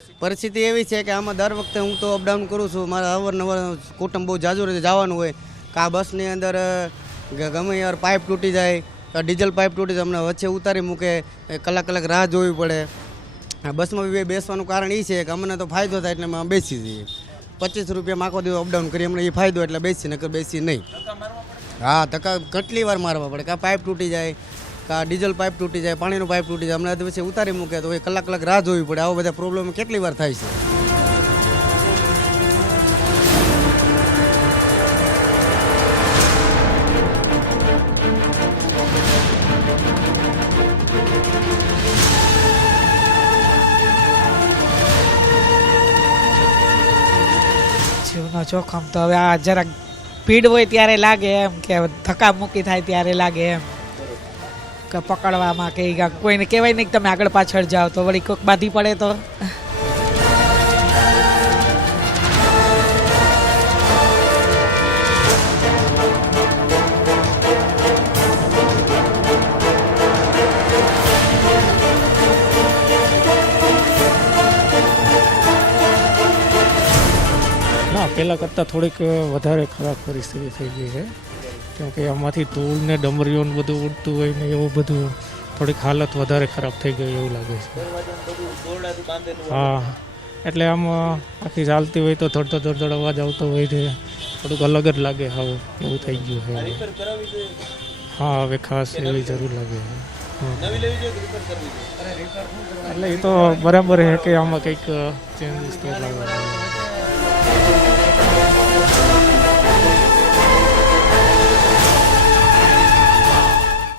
પરિસ્થિતિ એવી છે કે આમાં દર વખતે હું તો અપડાઉન કરું છું, મારા અવારનવાર કુટુંબ બહુ જાજુ રીતે જવાનું હોય કે આ બસની અંદર ગમે યાર પાઇપ તૂટી જાય, ડીઝલ પાઇપ તૂટી જાય, અમને વચ્ચે ઉતારી મૂકે, કલાક રાહ જોવી પડે. આ બસમાં બેસવાનું કારણ એ છે કે અમને તો ફાયદો થાય એટલે અમે બેસી જઈએ. 25 રૂપિયામાં આખો દિવસ અપડાઉન કરીએ, અમને એ ફાયદો એટલે બેસી, નકર બેસી નહીં. હા, ધક્કા કેટલી વાર મારવા પડે, કાં પાઇપ તૂટી જાય, કાં ડીઝલ પાઇપ તૂટી જાય, પાણીનો પાઇપ તૂટી જાય, અમને પછી ઉતારી મૂકે તો એ કલાક રાહ જોવી પડે. આવા બધા પ્રોબ્લેમ કેટલી વાર થાય છે. જીવનો જોખમ તો હવે આ જરાક ભીડ હોય ત્યારે લાગે એમ, કે ધક્કા મૂકી થાય ત્યારે લાગે એમ કે પકડવામાં કે કોઈને કહેવાય નહીં કે તમે આગળ પાછળ જાઓ તો વળી કોઈક બાધી પડે તો. ના, પહેલાં કરતાં થોડીક વધારે ખરાબ પરિસ્થિતિ થઈ ગઈ છે, કેમકે આમાંથી ધૂળ ને ડમરીઓ ને બધું ઉડતું હોય ને એવું બધું થોડીક હાલત વધારે ખરાબ થઈ ગઈ એવું લાગે છે. હા, એટલે આમ આખી ચાલતી હોય તો ધડ અવાજ આવતો હોય છે, થોડુંક અલગ જ લાગે. હવે એવું થઈ ગયું છે. હા, હવે ખાસ એવી જરૂર લાગે છે. એટલે એ તો બરાબર છે કે આમાં કંઈક ચેન્જીસ તો લાગે.